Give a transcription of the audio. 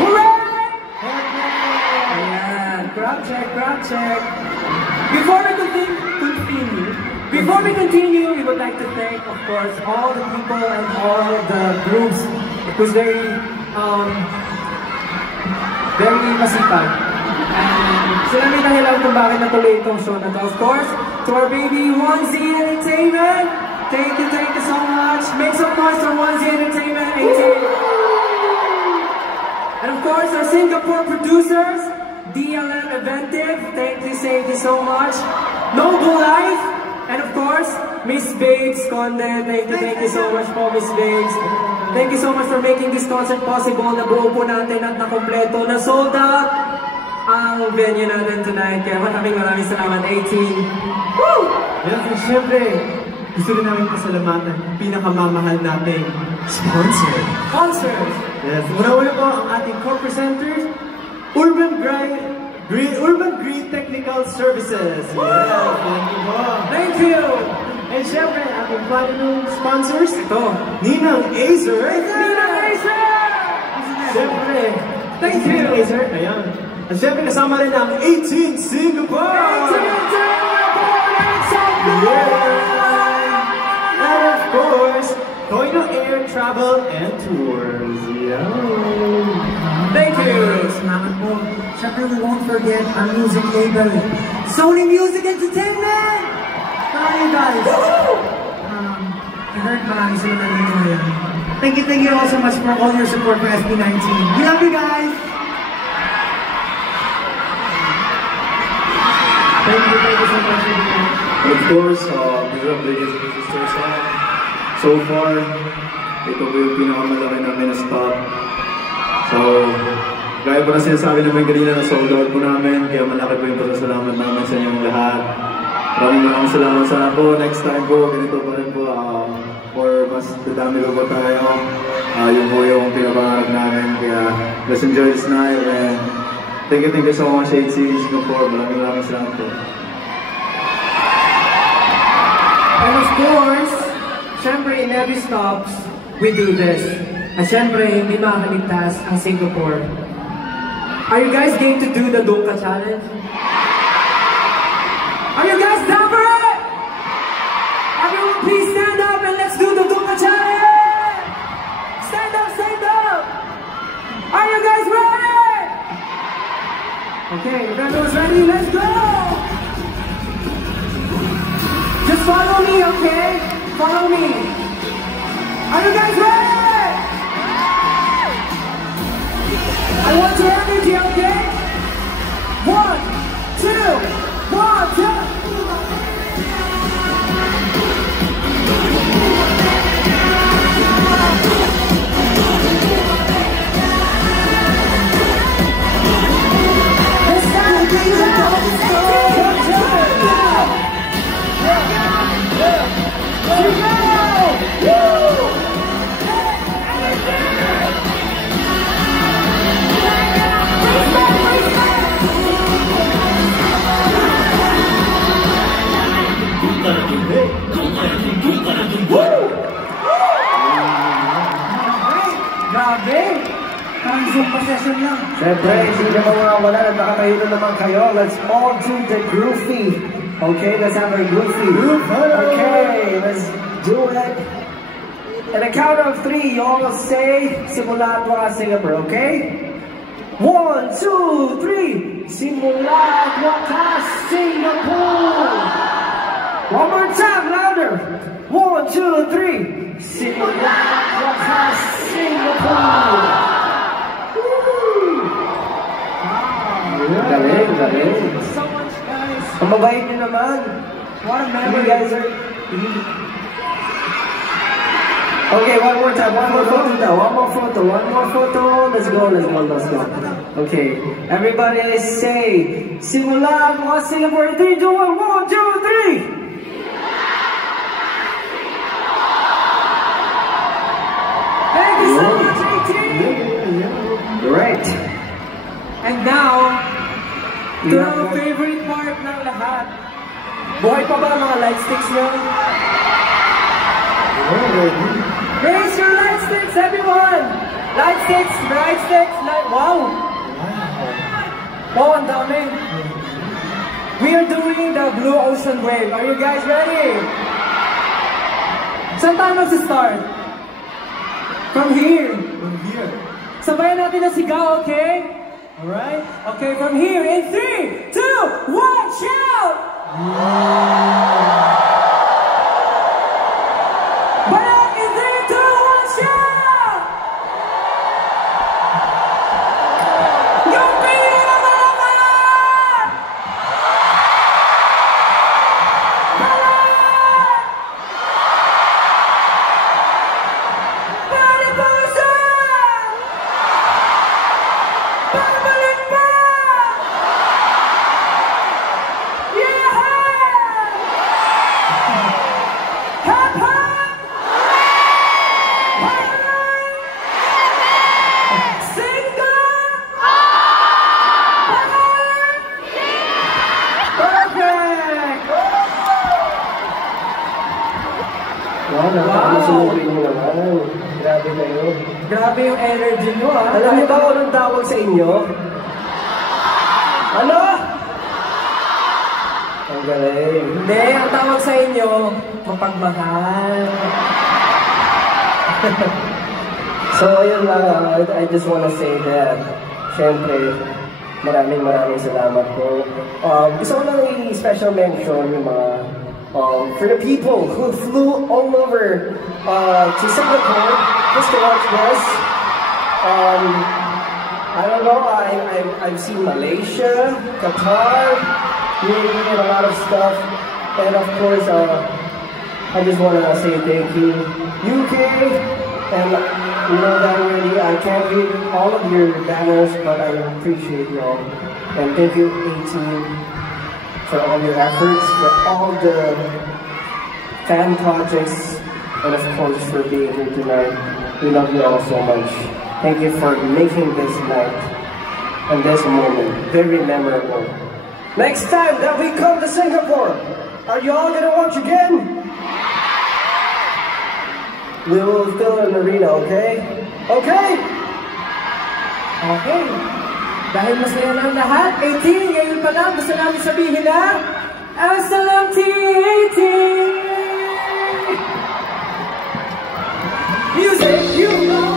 Hooray! Ayan, crowd check, crowd check. Before we continue, we would like to thank, of course, all the people and all the groups. It was very masipag. And sila may dahilan kung bakit natuloy itong show na to. Of course, to our baby 1Z Entertainment. Thank you so much. Make some noise for 1Z Entertainment. And of course, our Singapore producers, DLM Eventive. Thank you so much. Noble Life. And of course, Miss Babes Conde. Thank you so much po, Miss Babes. Thank you so much for making this concert possible. Nabuo po natin at nakompleto, na sold out ang venue natin tonight. Kaya maraming salamat, 18. Woo! Yes, and syempre, gusto rin namin pasalamatan ang pinakamamahal nating sponsor. Sponsors! Yes, una-una po ang ating co-presenters, Urban Green Technical Services. Woo! Yes, thank you po. Thank you! And syempre, ating platinum sponsors, Ito, Ninang Acer. Ninang Acer! Syempre, Thank you! Ninang Acer, ayan. At syempre, kasama rin ang 18 Singapore! 18 Singapore! Yeah! And of course, Koino Air Travel and Tours. Yeah! Thank you! Salamat po. Siyempre, we won't forget our music label, Sony Music Entertainment! Thank you guys! I heard marami sila nandito ngayon. Thank you all so much for all your support for SB19. We love you guys! Thank you so much. Of course, these are biggest visitors so far. Ito po yung pinakamalaki namin na stop. So, gaya po na sinasabi namin kanina na sold out po namin, kaya malaki po yung pasasalamat namin sa inyong lahat. Maraming salamat. Sana po next time po, ganito pa rin po, or mas dadami po tayo. Yun po yung pinapangarap namin, kaya let's enjoy this night. And thank you so much, 8 Series Singapore. Maraming salamat po. And of course, syempre in every stops, we do this. At syempre, hindi makakaligtas ang Singapore. Are you guys game to do the Dungka Challenge? Are you guys down for it? Everyone please stand up and let's do the Dungka Challenge! Stand up, stand up! Are you guys ready? Okay, if everyone's ready, let's go! Just follow me, okay? Follow me. Are you guys ready? I want your energy, okay? 1, 2, 1, 2. This time, please, grabe! Parang Zoom pa session lang. Siyempre, hindi na mawawala at nakatayo na naman kayo. Let's all do the groovy. Okay, let's have a groovy. Okay, let's do it. At the count of 3, you all say, Simula Dwa Singapore, okay? 1, 2, 3, Simula Dwa Singapore. One more time, louder. 1, 2, 3, Simula Dwa Singapore. Galing, galing. So much, guys. Ang mabait niyo naman. What a You memory. guys are... Okay, one more time, one more photo. Let's go. Okay, everybody say, Simula Dwa Singapore, 3, 2, 1, 1, 2, 3. Thank you so much, 18. Great. And now, ito ang favorite part ng lahat. Buhay pa ba ang mga light sticks nyo? Raise your light sticks, everyone! Light six, wow! Wow, ang dami. We are doing the Blue Ocean Wave. Are you guys ready? Saan tayo mag-start? From here. Sabayan natin na sigaw, okay? Alright? Okay, from here, in 3, 2, 1, shout! Bayan, in 3, 2, 1, shout! Yung pili na malaman! Bayan! Mariposa! Babalik pa! Yeah! Hop, hop! Single! Perfect! Wow, nakakasunurin mo naman. Grabe kayo. Grabe yung energy nyo, ha? Alam niyo ba kung anong tawag sa inyo? Ano? Ang galing. Hindi, ang tawag sa inyo, mapagmahal. So, ayun lang, I just wanna say that, syempre, maraming salamat po. Gusto ko lang i-special mention yung mga, for the people who flew all over to Singapore just to watch this. I don't know, I've seen Malaysia, Qatar, and a lot of stuff. And of course, I just want to say thank you, UK, and you know that already. I can't read all of your banners, but I appreciate you all. And thank you, A-Team, for all your efforts, for all the fan projects, and of course for being here tonight. We love you all so much. Thank you for making this night and this moment very memorable. Next time that we come to Singapore, are you all gonna watch again? We will fill an arena, okay? Okay? Okay. Dahil masaya na ang lahat, 18, ngayon pa lang, gusto namin sabihin na, SLMT18! Music, you know!